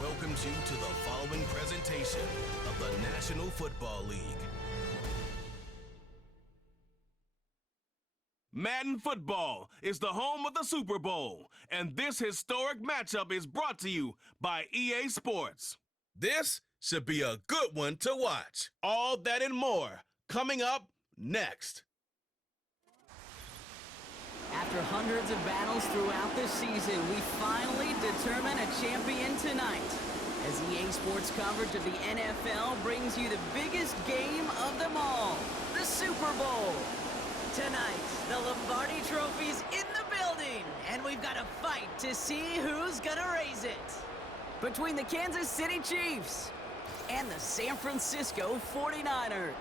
welcomes you to the following presentation of the National Football League. Madden Football is the home of the Super Bowl, and this historic matchup is brought to you by EA Sports. This should be a good one to watch. All that and more coming up next. After hundreds of battles throughout the season, we finally determine a champion tonight. As EA Sports coverage of the NFL brings you the biggest game of them all, the Super Bowl. Tonight, the Lombardi Trophy's in the building, and we've got a fight to see who's gonna raise it. Between the Kansas City Chiefs and the San Francisco 49ers.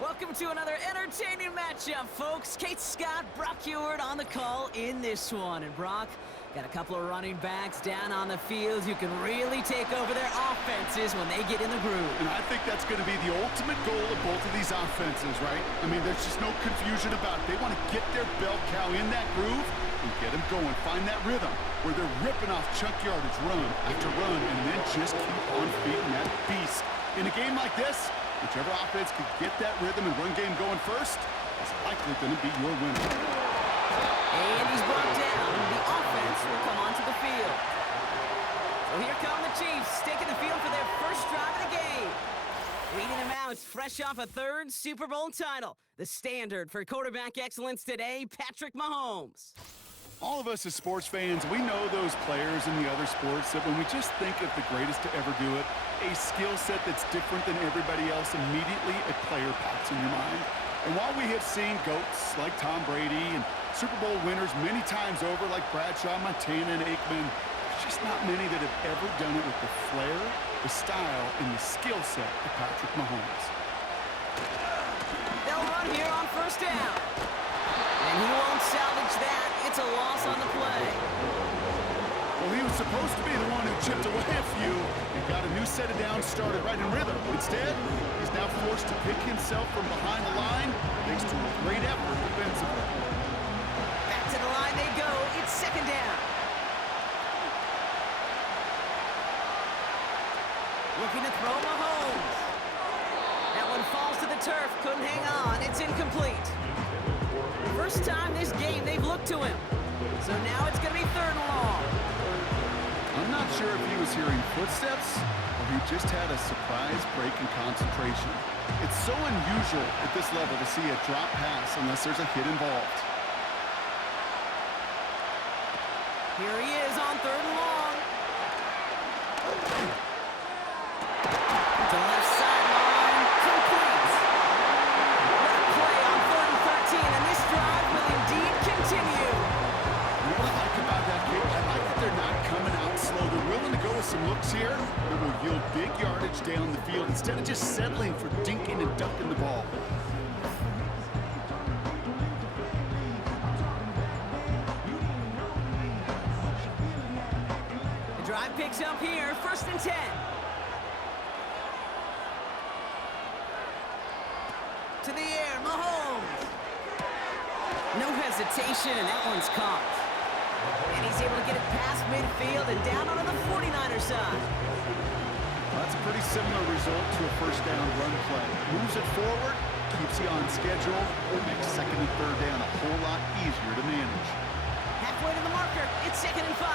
Welcome to another entertaining matchup, folks. Kate Scott, Brock Ewart on the call in this one. And Brock, got a couple of running backs down on the field who can really take over their offenses when they get in the groove. And I think that's going to be the ultimate goal of both of these offenses, right? I mean, there's just no confusion about it. They want to get their bell cow in that groove and get them going. Find that rhythm where they're ripping off chunk yardage run after run and then just keep on feeding that beast. In a game like this, whichever offense can get that rhythm and run game going first is likely going to be your winner. And he's brought down. The offense will come onto the field. So here come the Chiefs, taking the field for their first drive of the game. Leading them out, fresh off a third Super Bowl title. The standard for quarterback excellence today, Patrick Mahomes. All of us as sports fans, we know those players in the other sports that when we just think of the greatest to ever do it, a skill set that's different than everybody else, immediately a player pops in your mind. And while we have seen GOATs like Tom Brady and Super Bowl winners many times over like Bradshaw, Montana, and Aikman, there's just not many that have ever done it with the flair, the style, and the skill set of Patrick Mahomes. They'll run here on first down. And he won't salvage that. It's a loss on the play. Well, he was supposed to be the one who chipped away a few and got a new set of downs started right in rhythm. Instead, he's now forced to pick himself from behind the line thanks to a great effort defensively. Back to the line they go. It's second down. Looking to throw Mahomes. That one falls to the turf. Couldn't hang on. It's incomplete. First time this game they've looked to him. So now it's going to be third and long. I'm not sure if he was hearing footsteps or he just had a surprise break in concentration. It's so unusual at this level to see a drop pass unless there's a hit involved. Here he is on third and long. To the left sideline, complete. What a play on third and 13, and this drive will indeed continue. You know what I like about that kick? I like that they're not coming out slow. They're willing to go with some looks here that will yield big yardage down the field instead of just settling for dinking and ducking the ball. The drive picks up here, first and 10. To the air, Mahomes. No hesitation, and that one's caught. And he's able to get it past midfield and down onto the 49er side. Well, that's a pretty similar result to a first down run play. Moves it forward, keeps you on schedule, makes second and third down a whole lot easier to manage. Halfway to the marker, it's second and 5.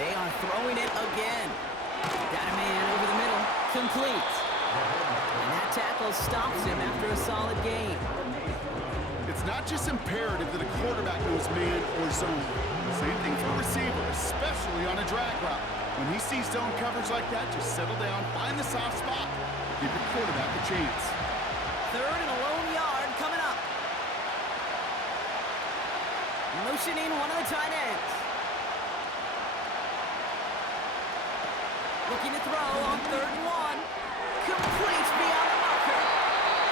They are throwing it again. Got a man over the middle, complete. And that tackle stops him after a solid gain. It's not just imperative that a quarterback knows man or zone. Same thing for a receiver, especially on a drag route. When he sees zone coverage like that, just settle down, find the soft spot, give your quarterback a chance. Third and a lone yard coming up. Motioning one of the tight ends. Looking to throw on third and 1. Complete beyond the marker.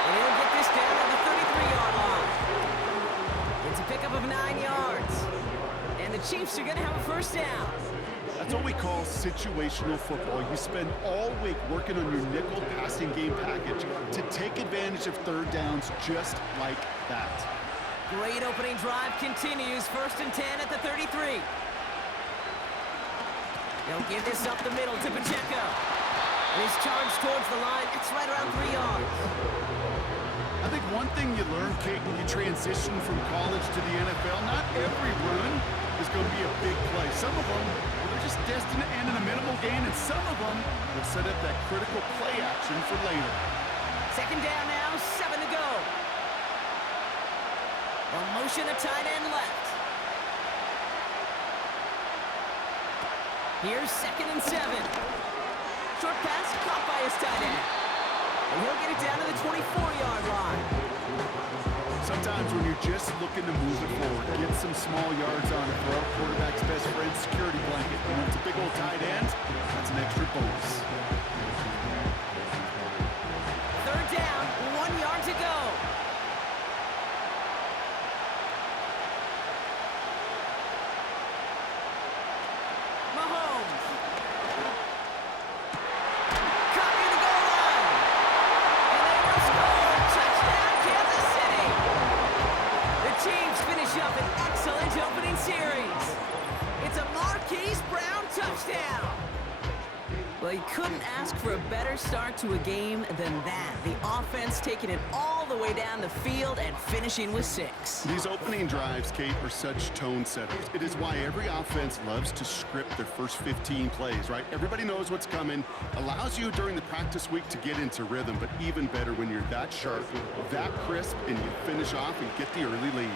And he'll get this down at the 33-yard line. It's a pickup of 9 yards. And the Chiefs are going to have a first down. That's what we call situational football. You spend all week working on your nickel passing game package to take advantage of third downs just like that. Great opening drive continues. 1st and 10 at the 33. They'll give this up the middle to Pacheco. And he's charged towards the line. It's right around 3 yards. I think one thing you learn, Kate, when you transition from college to the NFL, not every run is going to be a big play. Some of them, they're just destined to end in a minimal gain, and some of them will set up that critical play action for later. 2nd down now, 7 to go. A motion a tight end left. Here's 2nd and 7. Short pass caught by his tight end. And he'll get it down to the 24-yard line. Sometimes when you're just looking to move it forward, get some small yards on it, throw out quarterback's best friend, security blanket. And when it's a big old tight end, that's an extra bonus. 3rd down, 1 yard to go. Mahomes. Caught near the goal line. And they will score. Touchdown, Kansas City. The Chiefs finish up an excellent opening series. It's a Marquise Brown touchdown. Well, you couldn't ask for a better start to a game than that. The offense taking it all the way down the field and finishing with 6. These opening drives, Kate, are such tone setters. It is why every offense loves to script their first 15 plays, right? Everybody knows what's coming. Allows you during the practice week to get into rhythm, but even better when you're that sharp, that crisp, and you finish off and get the early lead.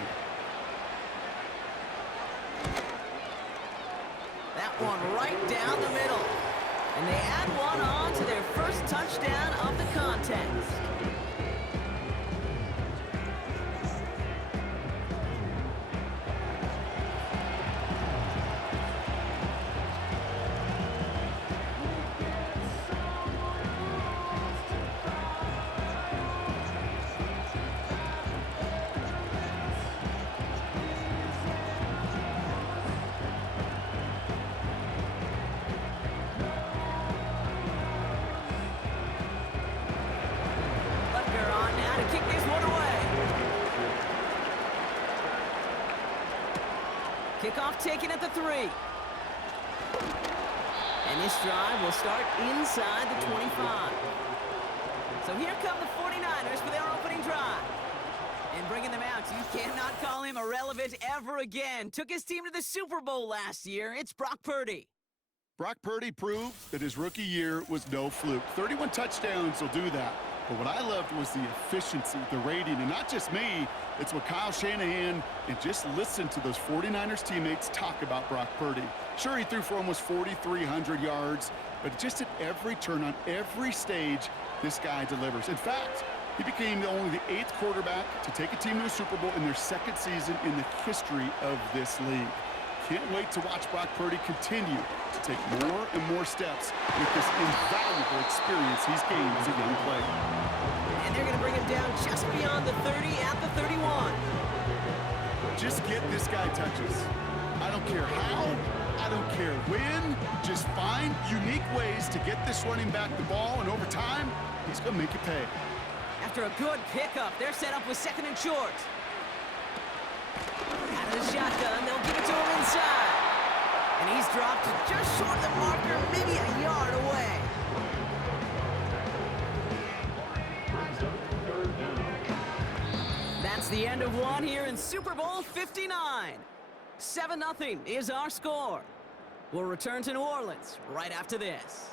That one right down the middle. And they add one on to their first touchdown of the contest. Kickoff taken at the 3. And this drive will start inside the 25. So here come the 49ers for their opening drive. And bringing them out, you cannot call him irrelevant ever again. Took his team to the Super Bowl last year. It's Brock Purdy. Brock Purdy proved that his rookie year was no fluke. 31 touchdowns will do that. But what I loved was the efficiency, the rating, and not just me, it's what Kyle Shanahan, and just listen to those 49ers teammates talk about Brock Purdy. Sure, he threw for almost 4,300 yards, but just at every turn, on every stage, this guy delivers. In fact, he became only the 8th quarterback to take a team to a Super Bowl in their 2nd season in the history of this league. Can't wait to watch Brock Purdy continue to take more and more steps with this invaluable experience he's gained as a young player. And they're going to bring him down just beyond the 30 at the 31. Just get this guy touches. I don't care how, I don't care when, just find unique ways to get this running back the ball, and over time, he's going to make it pay. After a good pickup, they're set up with 2nd and short. Out of the shotgun, they'll give it to him inside. And he's dropped just short of the marker, maybe a yard away. That's the end of one here in Super Bowl 59. 7-0 is our score. We'll return to New Orleans right after this.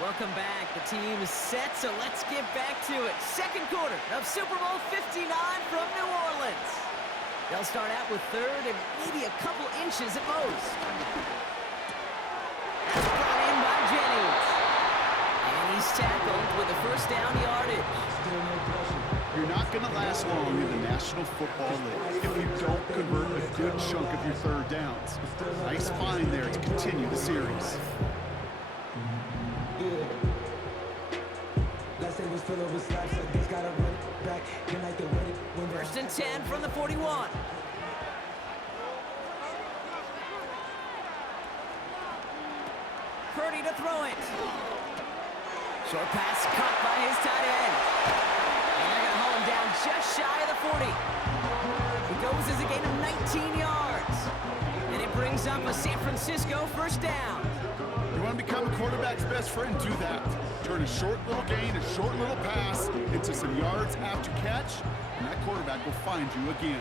Welcome back. The team is set, so let's get back to it. 2nd quarter of Super Bowl 59 from New Orleans. They'll start out with 3rd and maybe a couple inches at most. That's brought in by Jennings. And he's tackled with a 1st down yardage. You're not going to last long in the National Football League if you don't convert a good chunk of your 3rd downs. Nice find there to continue the series. 1st and 10 from the 41. Purdy to throw it. Short pass caught by his tight end. And they're going to haul him down just shy of the 40. He goes as a gain of 19 yards. And it brings up a San Francisco first down. You want to become a quarterback's best friend, do that. Turn a short little gain, a short little pass into some yards after catch, and that quarterback will find you again.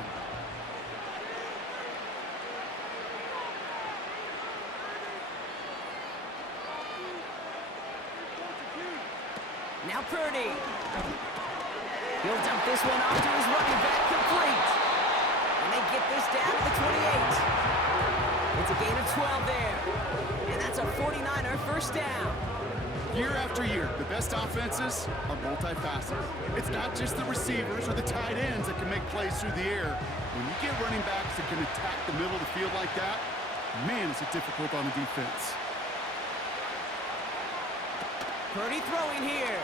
Now Purdy. He'll dump this one off to his running back, complete. And they get this down to the 28. It's a gain of 12 there. And that's a 49er first down. Year after year, the best offenses are multifaceted. It's not just the receivers or the tight ends that can make plays through the air. When you get running backs that can attack the middle of the field like that, man, is it difficult on the defense. Purdy throwing here.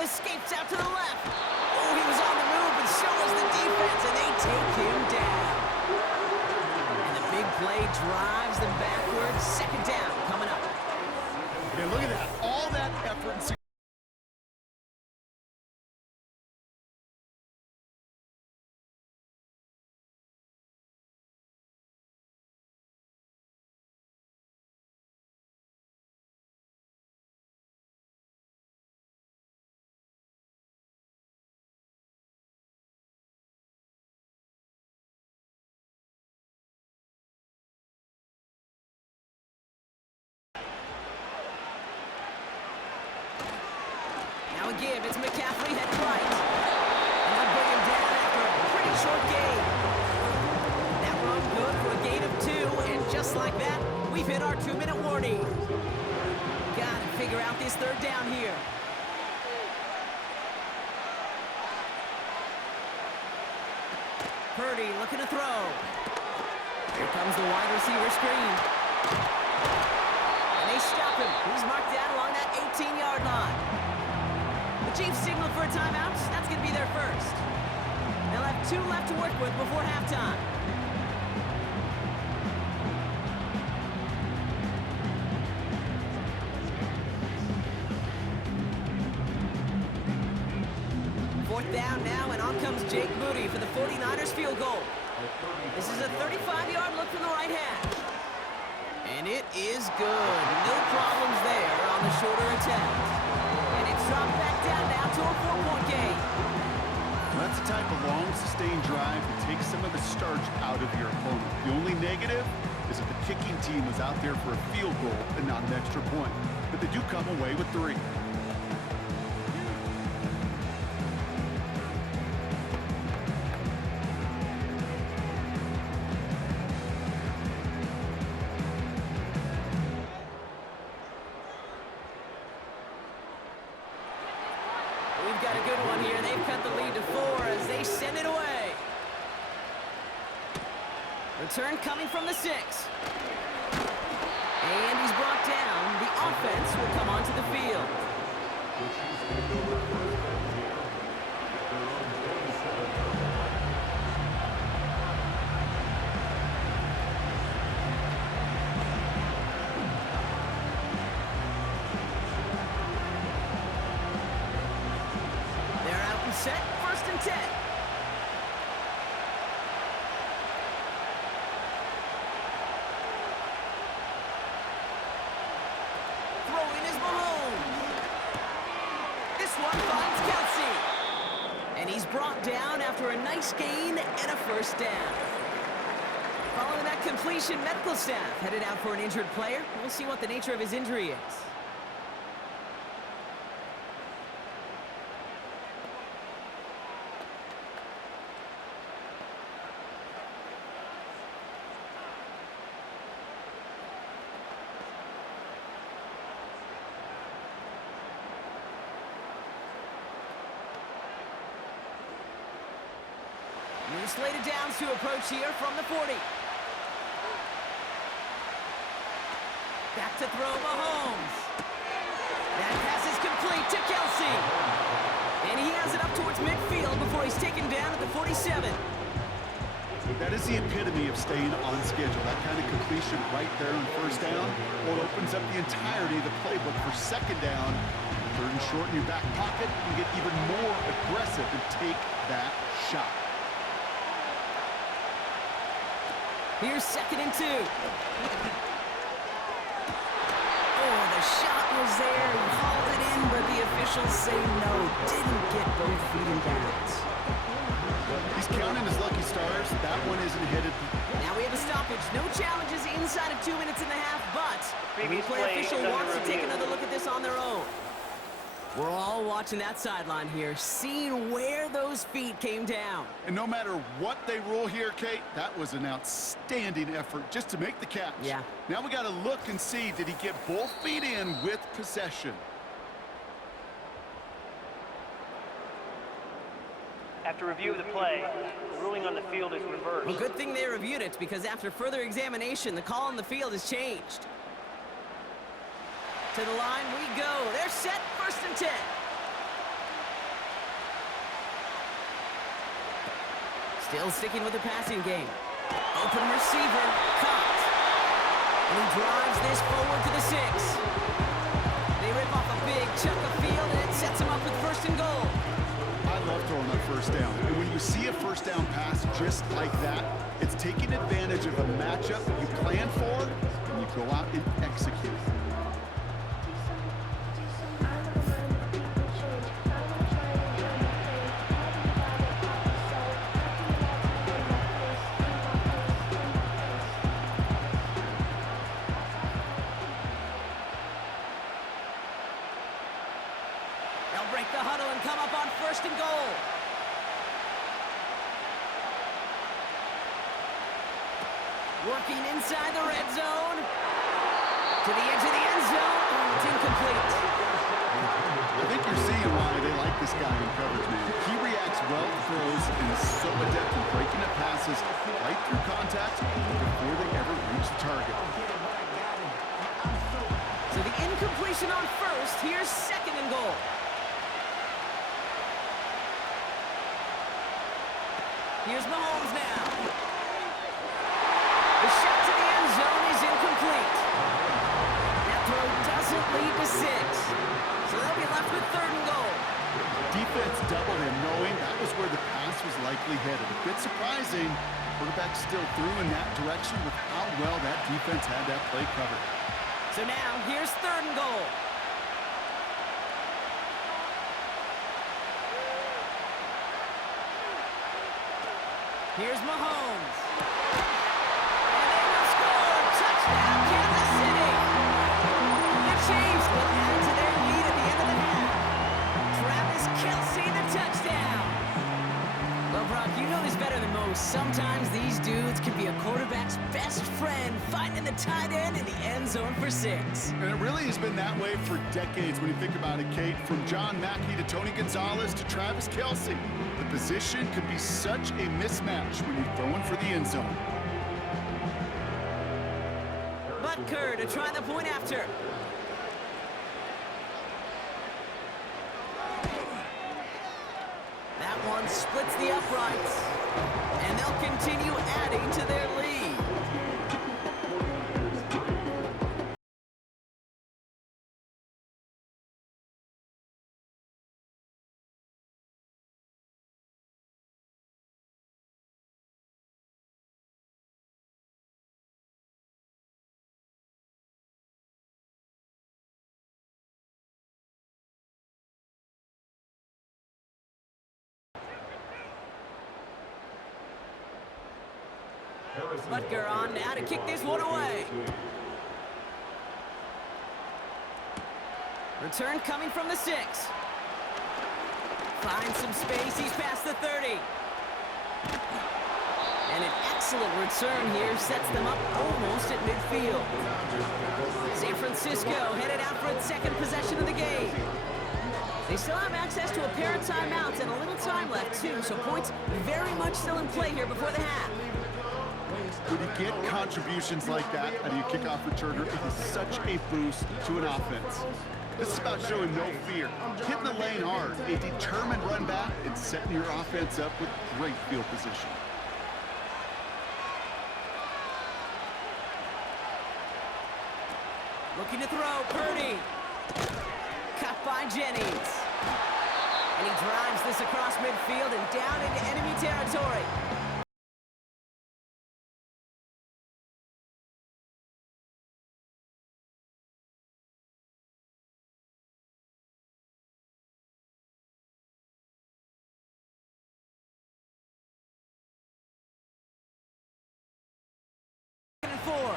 Escapes out to the left. Oh, he was on the move, but so was the defense, and they take him down. And the big play drives them backwards. Second down coming up. And look at that. All that effort and Now a give, it's McCaffrey headed right. And they'll bring him down after a pretty short gain. That run good for a gain of 2, and just like that, we've hit our 2-minute warning. Gotta figure out this third down here. Purdy looking to throw. Here comes the wide receiver screen. And they stop him. He's marked down along that 18-yard line. The Chiefs signaled for a timeout. That's going to be their first. They'll have 2 left to work with before halftime. Fourth down now, and on comes Jake Moody for the 49ers field goal. This is a 35-yard look from the right hash. And it is good. No problems there on the shorter attempt. And it's dropped back down now to a 4-point game. Well, that's the type of long, sustained drive that takes some of the starch out of your opponent. The only negative is that the kicking team was out there for a field goal and not an extra point. But they do come away with 3. We've got a good one here. They've cut the lead to 4 as they send it away. Return coming from the 6. And he's brought down. The offense will come onto the field. Set, 1st and 10. Throwing is Mahomes. This one finds Kelsey. And he's brought down after a nice gain and a first down. Following that completion, medical staff headed out for an injured player. We'll see what the nature of his injury is. New slated downs to approach here from the 40. Back to throw Mahomes. That pass is complete to Kelsey. And he has it up towards midfield before he's taken down at the 47. That is the epitome of staying on schedule. That kind of completion right there on first down, or opens up the entirety of the playbook for second down. Third and short in your back pocket, you get even more aggressive and take that shot. Here's 2nd and 2. Oh, the shot was there. He hauled it in, but the officials say no. Didn't get both feet in bounds. He's counting his lucky stars. That one isn't headed. Now we have a stoppage. No challenges inside of 2 minutes and a half, but the replay official wants to take another look at this on their own. We're all watching that sideline here, seeing where those feet came down. And no matter what they rule here, Kate, that was an outstanding effort just to make the catch. Yeah. Now we got to look and see, did he get both feet in with possession? After review of the play, the ruling on the field is reversed. Well, good thing they reviewed it, because after further examination, the call on the field has changed. To the line we go. They're set, 1st and 10. Still sticking with the passing game. Open receiver, caught. And he drives this forward to the 6. They rip off a big chunk of field, and it sets him up with 1st and goal. I love throwing that first down. And when you see a first down pass just like that, it's taking advantage of a matchup you plan for, and you go out and execute. They'll break the huddle and come up on 1st and goal. Working inside the red zone. To the edge of the end zone. Oh, it's incomplete. I think you're seeing why they like this guy in coverage, man. He reacts well to throws and is so adept in breaking up passes right through contact before they ever reach the target. So the incompletion on 1st. Here's 2nd and goal. Here's Mahomes now. The shot to the end zone is incomplete. That throw doesn't lead to 6. So they'll be left with 3rd and goal. Defense doubled him, knowing that was where the pass was likely headed. A bit surprising. Quarterback still threw in that direction with how well that defense had that play covered. So now, here's 3rd and goal. Here's Mahomes. And they will score. Touchdown, Kansas City. The Chiefs will add to their lead at the end of the half. Travis Kelce, the touchdown. Well, Brock, you know this better than most. Sometimes these dudes can be a quarterback's best friend, fighting the tight end in the end zone for 6. And it really has been that way for decades when you think about it, Kate. From John Mackey to Tony Gonzalez to Travis Kelce. The position could be such a mismatch when you're throwing for the end zone. Butker to try the point after. That one splits the uprights. And they'll continue adding to their lead. Butker on now to kick this one away. Return coming from the 6. Finds some space, he's past the 30. And an excellent return here sets them up almost at midfield. San Francisco headed out for its 2nd possession of the game. They still have access to a pair of timeouts and a little time left too, so points very much still in play here before the half. When you get contributions like that out of your kickoff returner, it is such a boost to an offense. This is about showing no fear, hitting the lane hard, a determined run back, and setting your offense up with great field position. Looking to throw, Purdy. Cut by Jennings. And he drives this across midfield and down into enemy territory. And 4.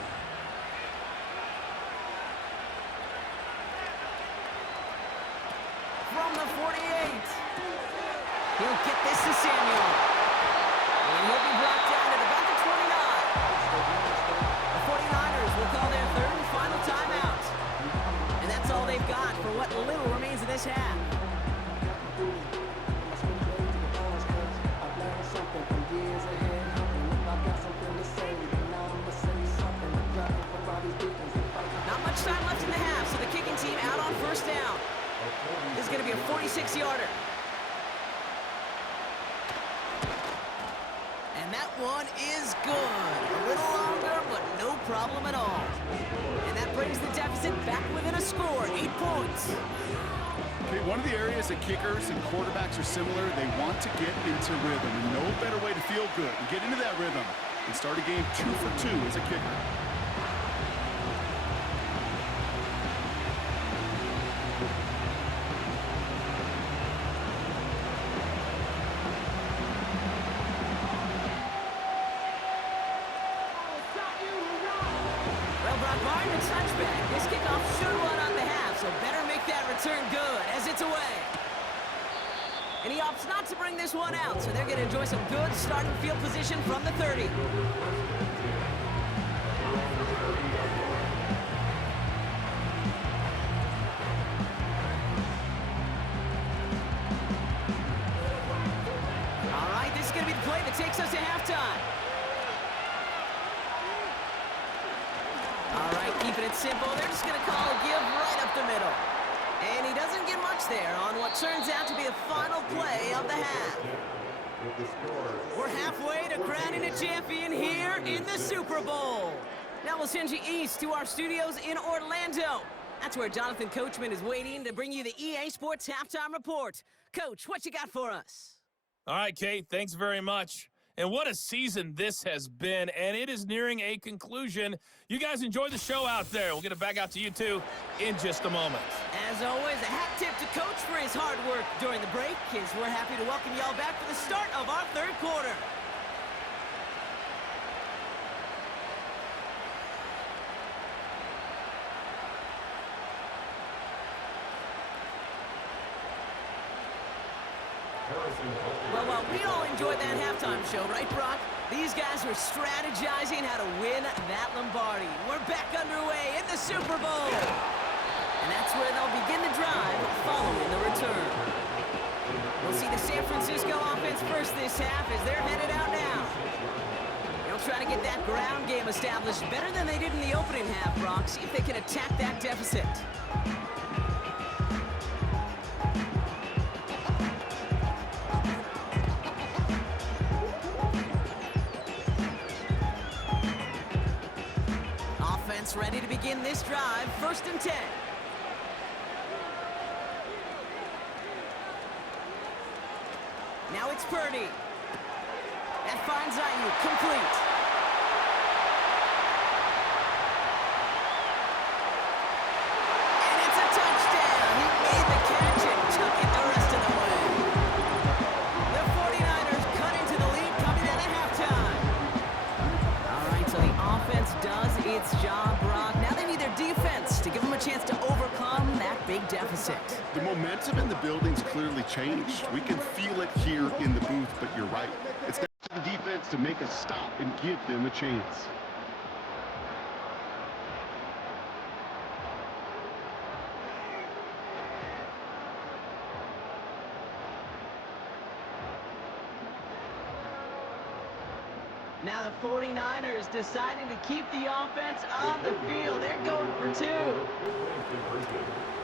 From the 48. He'll get this to Samuel. And he'll be blocked down at about the 29. The 49ers will call their third and final timeout. And that's all they've got for what little remains of this half. Not much time left in the half, so the kicking team out on first down. This is going to be a 46-yarder. And that one is good. A little longer, but no problem at all. And that brings the deficit back within a score, 8 points. Okay, one of the areas that kickers and quarterbacks are similar, they want to get into rhythm. And no better way to feel good and get into that rhythm and start a game 2 for 2 as a kicker. This kickoff should run on the half, so better make that return good as it's away. And he opts not to bring this one out, so they're going to enjoy some good starting field position from the 30. All right, this is going to be the play that takes us to halftime. All right, keeping it simple. They're just going to call a give right up the middle. And he doesn't get much there on what turns out to be the final play of the half. We're halfway to crowning a champion here in the Super Bowl. Now we'll send you east to our studios in Orlando. That's where Jonathan Coachman is waiting to bring you the EA Sports Halftime Report. Coach, what you got for us? All right, Kate, thanks very much. And what a season this has been, and it is nearing a conclusion. You guys enjoy the show out there. We'll get it back out to you two in just a moment. As always, a hat tip to Coach for his hard work during the break, as we're happy to welcome y'all back for the start of our third quarter. Well, while we all enjoyed that halftime show, right, Brock? These guys were strategizing how to win that Lombardi. We're back underway in the Super Bowl. And that's where they'll begin the drive following the return. We'll see the San Francisco offense first this half as they're headed out now. They'll try to get that ground game established better than they did in the opening half, Brock. See if they can attack that deficit. Ready to begin this drive, 1st and 10. Now it's Purdy. That finds Ayuk, complete. And it's a touchdown. He made the catch and took it the rest of the way. The 49ers cut into the lead coming out of halftime. All right, so the offense does its job, Brock. Now they need their defense to give them a chance to overcome that big deficit. The momentum in the building's clearly changed. We can feel it here in the booth, but you're right. It's down to the defense to make a stop and give them a chance. Now the 49ers deciding to keep the offense on the field. They're going for 2.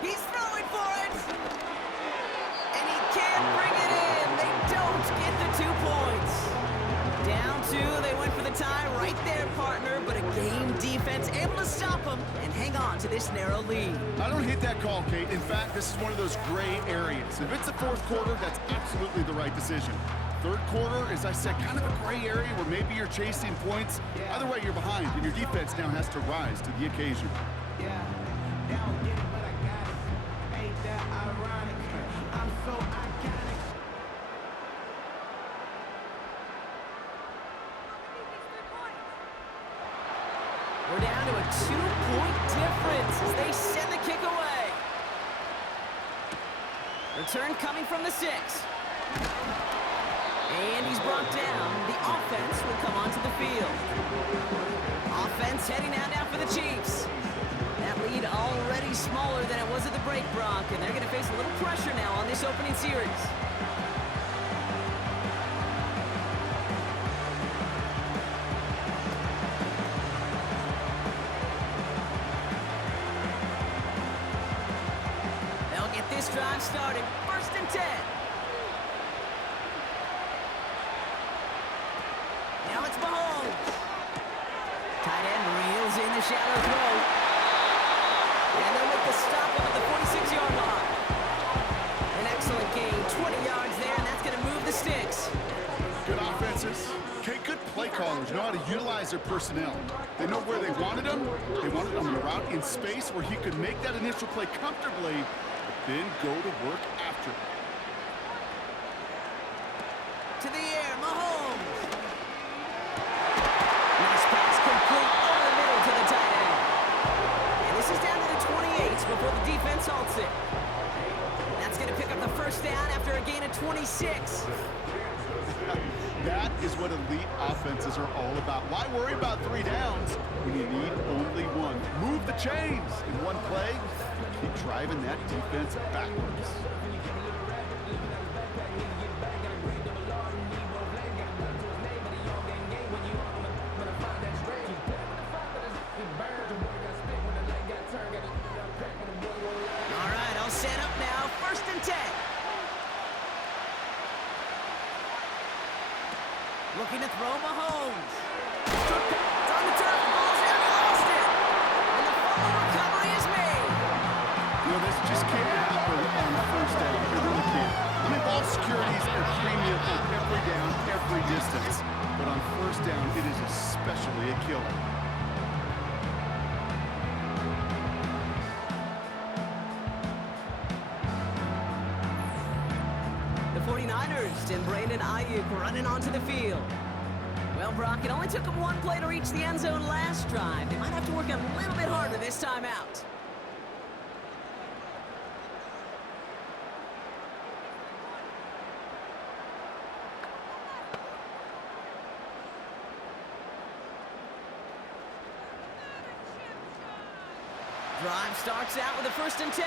He's throwing for it. And he can't bring it in. They don't get the 2 points. Down 2. They went for the tie right there, partner. But a game defense able to stop them and hang on on to this narrow lead. I don't hate that call, Kate. In fact, this is one of those gray areas. If it's the fourth quarter, that's absolutely the right decision. Third quarter, as I said, kind of a gray area where maybe you're chasing points. Either way, you're behind, and your defense now has to rise to the occasion. We're down to a 2-point difference as they send the kick away. Return coming from the 6. And he's brought down. The offense will come onto the field. Offense heading out now for the Chiefs. That lead already smaller than it was at the break, Brock, and they're going to face a little pressure now on this opening series. They'll get this drive started. 1st and 10. Now it's Mahomes. Tight end reels in the shallow throw. And they'll make the stop up at the 46-yard line. An excellent gain, 20 yards there, and that's going to move the sticks. Good offenses. Okay, good play callers know how to utilize their personnel. They know where they wanted them. They wanted them out in space where he could make that initial play comfortably, but then go to work after. To the air, Mahomes. Nice pass complete over the middle to the tight end. And this is down to the 28 before the defense halts it. That's going to pick up the 1st down after a gain of 26. That is what elite offenses are all about. Why worry about 3 downs when you need only 1? Move the chains in one play. Keep driving that defense backwards. All right, I'll set up now. 1st and 10. Looking to throw Mahomes. It's on the turf. Ball's out. He lost it. And the fumble recovery is made. You know, this just can't happen on 1st down. It really can't. I mean, ball securities are premium on every down, every distance. But on 1st down, it is especially a killer. The 49ers and Brandon Ayuk running onto the field. Well, Brock, it only took them 1 play to reach the end zone last drive. They might have to work a little bit harder this time out. Drive starts out with a 1st and 10.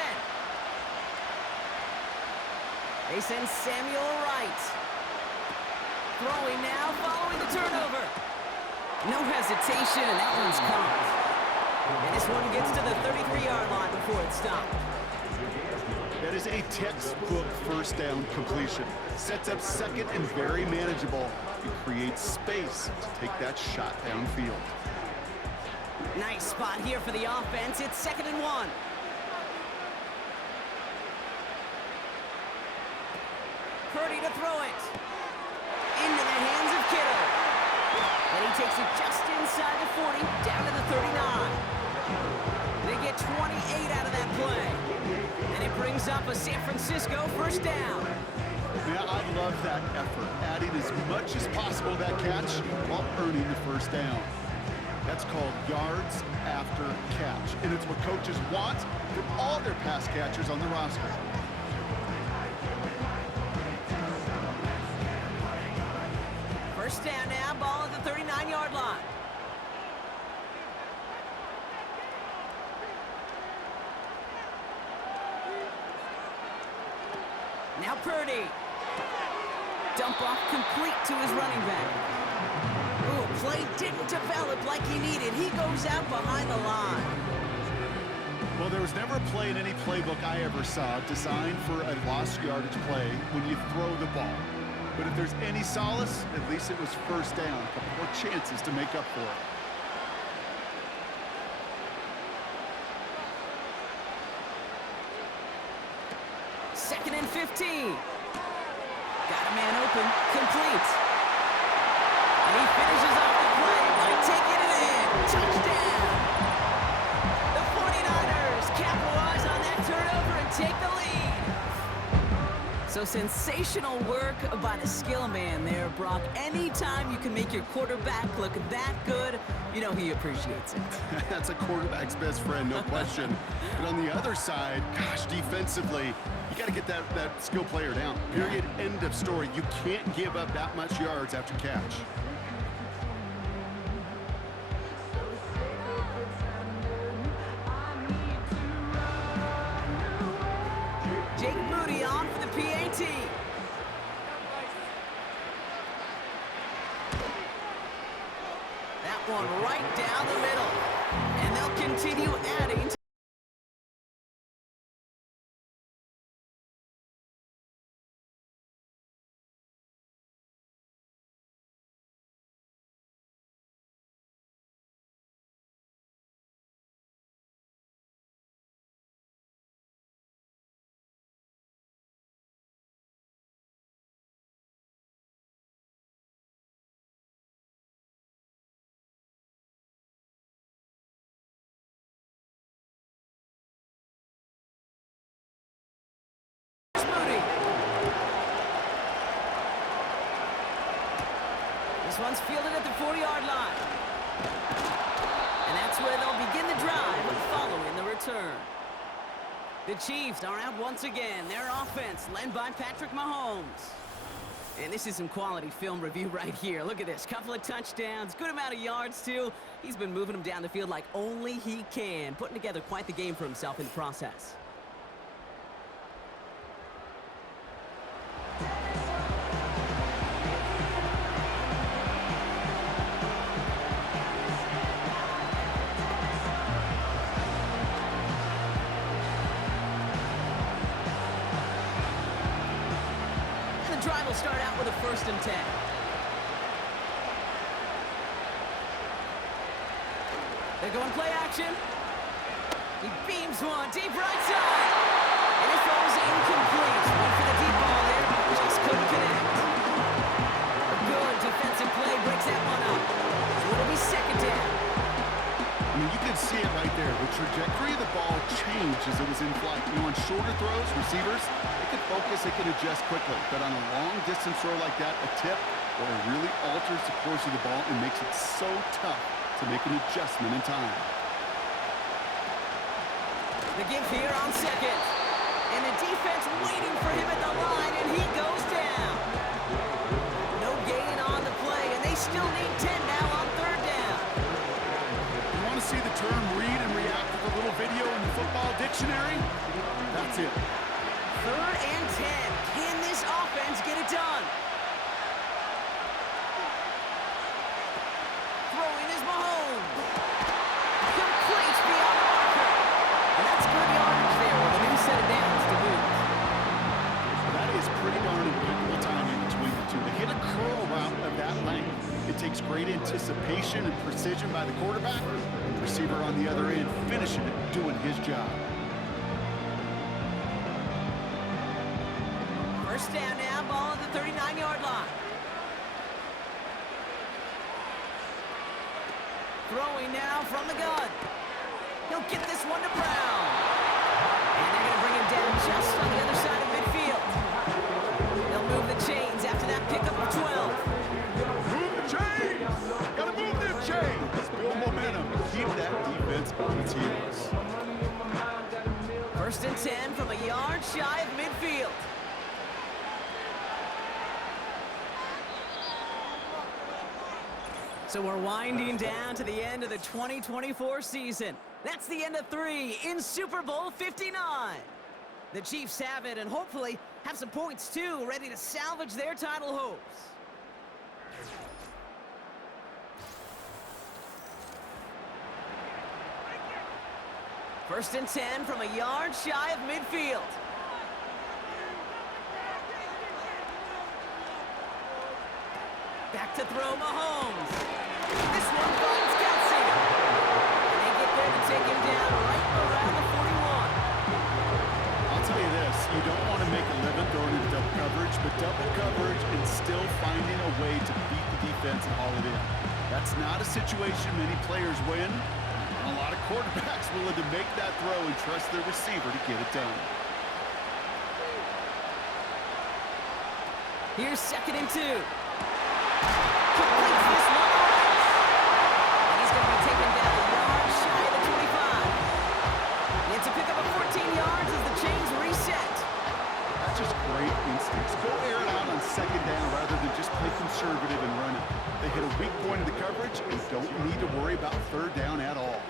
They send Samuel Wright. Throwing now, following the turnover. No hesitation, and that one's caught. And this one gets to the 33-yard line before it's stopped. That is a textbook 1st down completion. Sets up 2nd and very manageable. It creates space to take that shot downfield. Nice spot here for the offense. It's 2nd and 1. Purdy to throw it. Into the hands of Kittle. And he takes it just inside the 40, down to the 39. They get 28 out of that play. And it brings up a San Francisco 1st down. Yeah, I love that effort. Adding as much as possible to that catch while earning the 1st down. That's called yards after catch. And it's what coaches want from all their pass catchers on the roster. First down now, ball at the 39-yard line. Now Purdy. Dump off complete to his running back. Ooh, play didn't develop like he needed. He goes out behind the line. Well, there was never a play in any playbook I ever saw designed for a lost yardage play when you throw the ball. But if there's any solace, at least it was 1st down. A couple more chances to make up for it. 2nd and 15. Got a man open, complete. And he finishes off the play by taking it in. Touchdown! The 49ers capitalize on that turnover and take the lead. So sensational work by the skill man there, Brock. Anytime you can make your quarterback look that good, you know he appreciates it. That's a quarterback's best friend, no question. But on the other side, gosh, defensively, you got to get that skill player down. Period. End of story. You can't give up that much yards after catch. Jake Moody on for the PAT. That one right down the middle. And they'll continue adding to Moody. This one's fielded at the 40-yard line. And that's where they'll begin the drive following the return. The Chiefs are out once again. Their offense led by Patrick Mahomes. And this is some quality film review right here. Look at this. Couple of touchdowns. Good amount of yards, too. He's been moving them down the field like only he can. Putting together quite the game for himself in the process. Drive will start out with a 1st and 10. They're going play action. He beams one deep right side. And it throws incomplete. Went for the deep ball there. Just couldn't connect. A good defensive play breaks that one up. So it'll be 2nd down. I mean, you can see it right there. The trajectory of the ball changed as it was in flight. You know, on shorter throws, receivers, they can focus, they can adjust quickly. But on a long-distance throw like that, a tip, well, it really alters the course of the ball and makes it so tough to make an adjustment in time. The give here on 2nd. And the defense waiting for him at the line, and he goes down. No gain on the play, and they still need 10 now on 3rd down. You want to see the term read and react with a little video in the football dictionary? That's it. 3rd and 10. Can this offense get it done? Throwing is Mahomes. Complete beyond the marker. And that's good yardage there with a new set of downs to boot. That is pretty darn impeccable timing between the two. To hit a curl route of that length, it takes great anticipation and precision by the quarterback. The receiver on the other end finishing it, doing his job. 1st down now, ball at the 39-yard line. Throwing now from the gun. He'll get this one to Brown. And they're going to bring him down just on the other side of midfield. They'll move the chains after that pickup of 12. Move the chains! Gotta move them chains! Build momentum. Keep that defense on its heels. 1st and 10 from a yard shy of midfield. So we're winding down to the end of the 2024 season. That's the end of 3 in Super Bowl 59. The Chiefs have it and hopefully have some points too, ready to salvage their title hopes. First and 10 from a yard shy of midfield. Back to throw Mahomes. This one finds Kelsey. And they get there to take him down right around the 41. I'll tell you this, you don't want to make defense and haul it in. That's not a situation many players win. A lot of quarterbacks willing to make that throw and trust their receiver to get it done. Here's 2nd and 2. Completes this one. And he's going to be taken down a yard shy of the 25. It's a pickup of 14 yards as the chains reset. That's just great instincts. Go air it out on 2nd down rather than just play conservative and run it. They hit a weak point of the coverage and don't need to worry about 3rd down at all.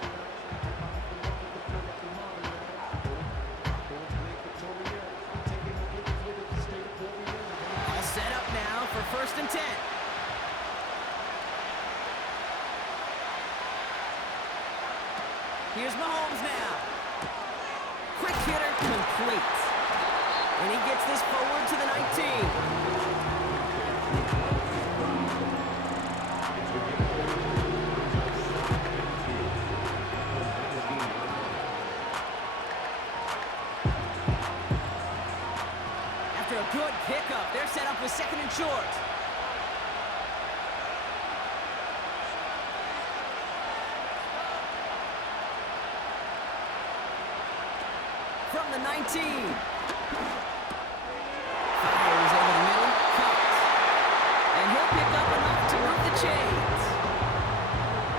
All set up now for 1st and 10. Here's Mahomes now. Quick hitter complete. And he gets this forward to the 19. After a good pickup, they're set up with 2nd and short. From the 19. Fires over the middle, cut. And he'll pick up enough to move the chains.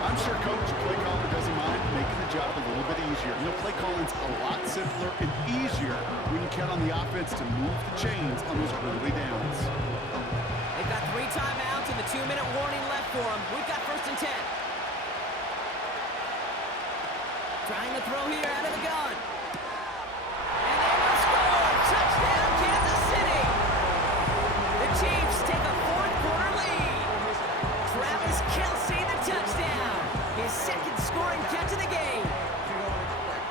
I'm sure coach play caller doesn't mind making the job a little bit easier. Play calling's a lot simpler and easier when you count on the offense to move the chains on those early downs. They've got 3 timeouts and the 2-minute warning left for them. We've got 1st and 10. Trying to throw here out of the gun. And they will score! Touchdown, Kansas City! The Chiefs take a 4th quarter lead. Travis Kelce, the touchdown. His 2nd scoring catch of the game.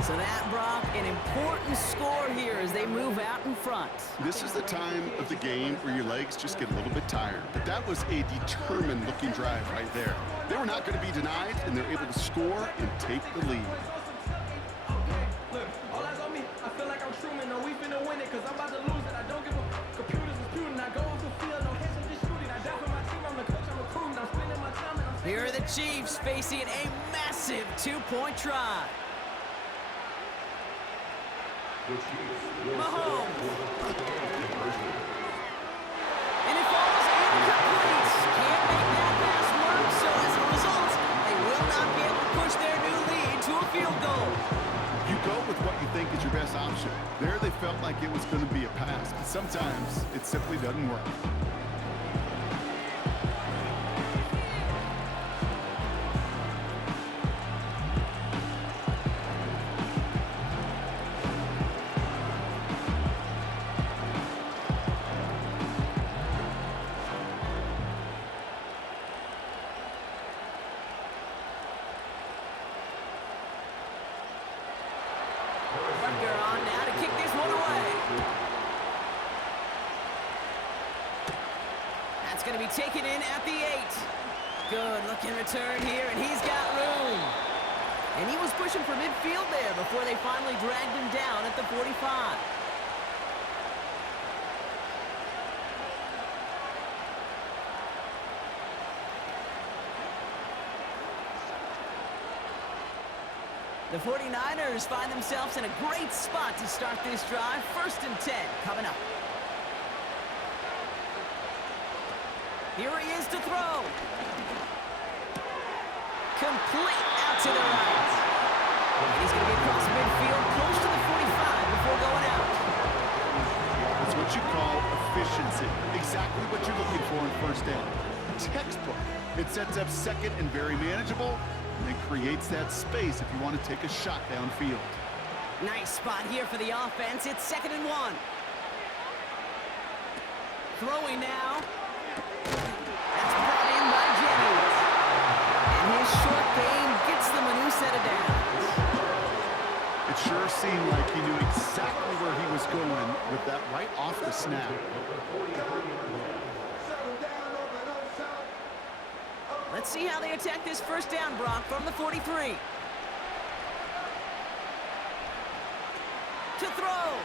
So that, Brock, an important score here as they move out in front. This is the time of the game where your legs just get a little bit tired. But that was a determined-looking drive right there. They were not going to be denied, and they're able to score and take the lead. Look, all eyes on me. I feel like I'm Truman. No, we finna win it, because I'm about to lose it. I don't give a computers disputing. I go off the field, no hands on this shooting. I die for my team. I'm the coach, I'm recruiting. I'm spending my time, and I'm Here are the Chiefs facing a massive 2-point try. Mahomes. And it falls incomplete. Can't make that pass work, so as a result, they will not be able to push their new lead to a field goal. You go with what you think is your best option. There they felt like it was going to be a pass, but sometimes it simply doesn't work. Butker on now to kick this one away. That's going to be taken in at the 8. Good looking return here, and he's got room. And he was pushing for midfield there before they finally dragged him down at the 45. The 49ers find themselves in a great spot to start this drive. 1st and 10 coming up. Here he is to throw. Complete out to the right. And he's going to be across midfield close to the 45 before going out. It's what you call efficiency. Exactly what you're looking for in 1st down. Textbook. It sets up 2nd and very manageable, and it creates that space if you want to take a shot downfield. Nice spot here for the offense. It's 2nd and 1. Throwing now. That's brought in by Jennings. And his short game gets them a new set of downs. It sure seemed like he knew exactly where he was going with that right off the snap. Let's see how they attack this 1st down, Brock, from the 43. To throw.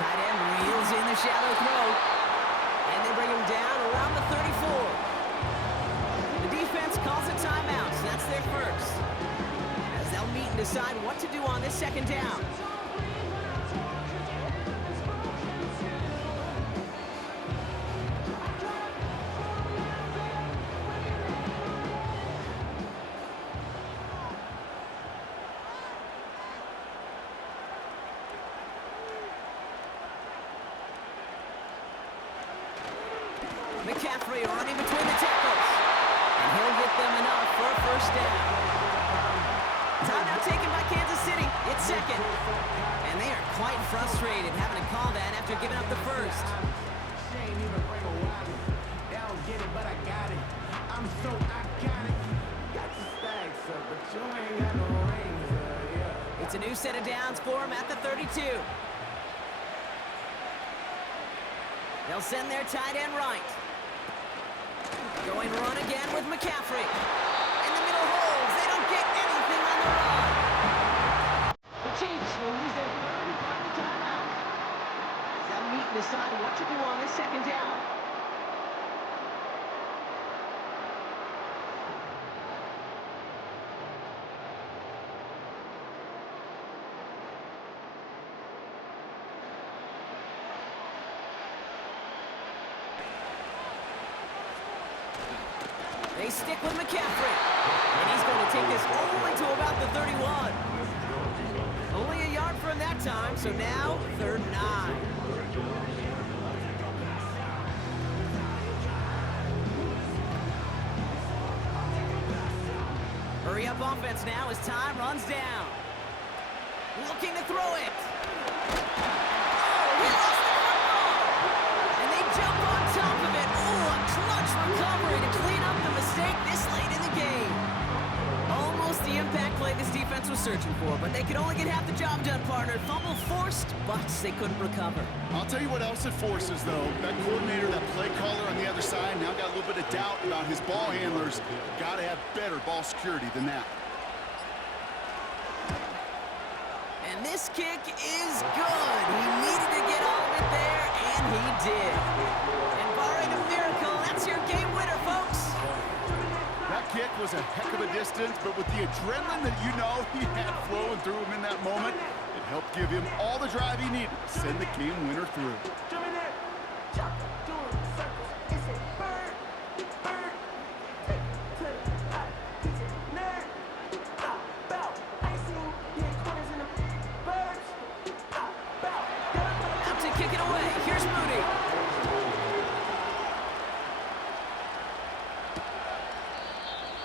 Tight end reels in the shallow throw. And they bring him down around the 34. score. The defense calls a timeout, so that's their first. As they'll meet and decide what to do on this second down. McCaffrey running between the tackles. And he'll get them enough for a first down. Timeout taken by Kansas City. It's second. And they are quite frustrated having to call that after giving up the first. It's a new set of downs for him at the 32. They'll send their tight end right. Going run again with McCaffrey. In the middle holes, they don't get anything on the run. The Chiefs will use their third and final timeout. They'll meet and decide what to do on this second down. They stick with McCaffrey. And he's going to take this only to about the 31. Only a yard from that time, so now 3rd and 9. Hurry up offense now as time runs down. Looking to throw it. Oh, he lost the football. And they jump on top of it. Oh, a clutch recovery to clean up the mistake this late in the game. Almost the impact play this defense was searching for, but they could only get half the job done, partner. Fumble forced, but they couldn't recover. I'll tell you what else it forces, though. That coordinator, that play caller on the other side, now got a little bit of doubt about his ball handlers. Got to have better ball security than that. And this kick is good. He needed to get all of it there, and he did. And barring a miracle, that's your game winner, folks. That kick was a heck of a distance, but with the adrenaline that you know he had flowing through him in that moment, it helped give him all the drive he needed to send the game winner through. Out to kick it away. Here's Moody.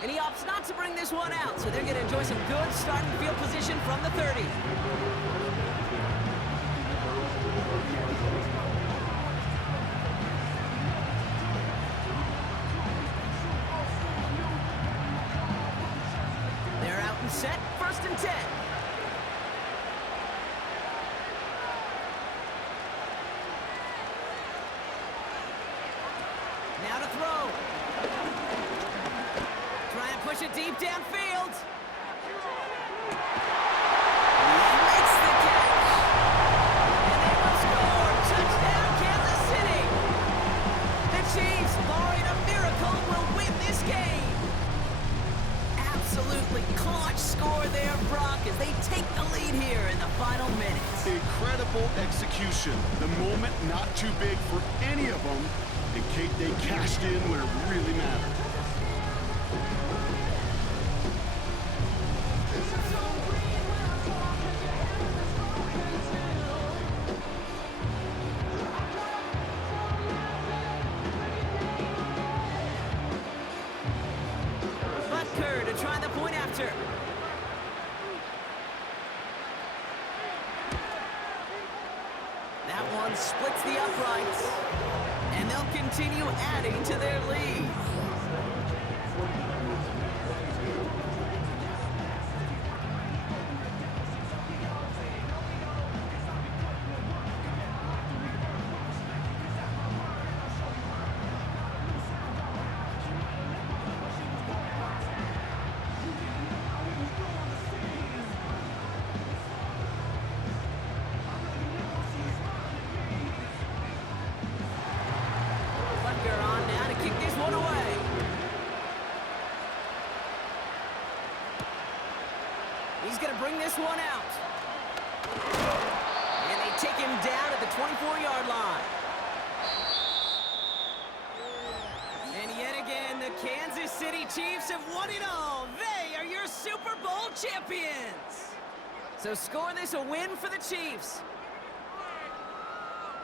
And he opts not to bring this one out, so they're going to enjoy some good starting field position from the 30. They're out and set, 1st and 10. Now to throw. Try and push it deep downfield. He makes the catch. And they will score. Touchdown, Kansas City. The Chiefs, barring a miracle, will win this game. Absolutely clutch score there, Brock, as they take the lead here in the final minutes. Incredible execution. The moment not too big for any of them. And Kate, they cashed in when it really mattered. Butker to try the point after. That one splits the uprights. And they'll continue adding to their lead. Butker on now to kick this one away. He's going to bring this one out. And they take him down at the 24-yard line. And yet again, the Kansas City Chiefs have won it all. They are your Super Bowl champions. So score this a win for the Chiefs.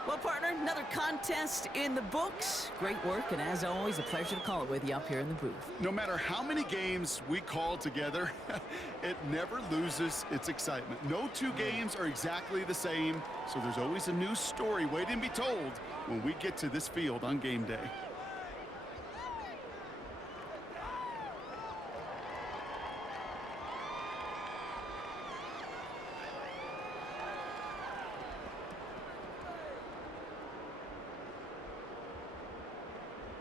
Well, partner, another contest in the books. Great work, and as always, a pleasure to call it with you up here in the booth. No matter how many games we call together, it never loses its excitement. No two games are exactly the same, so there's always a new story waiting to be told when we get to this field on game day.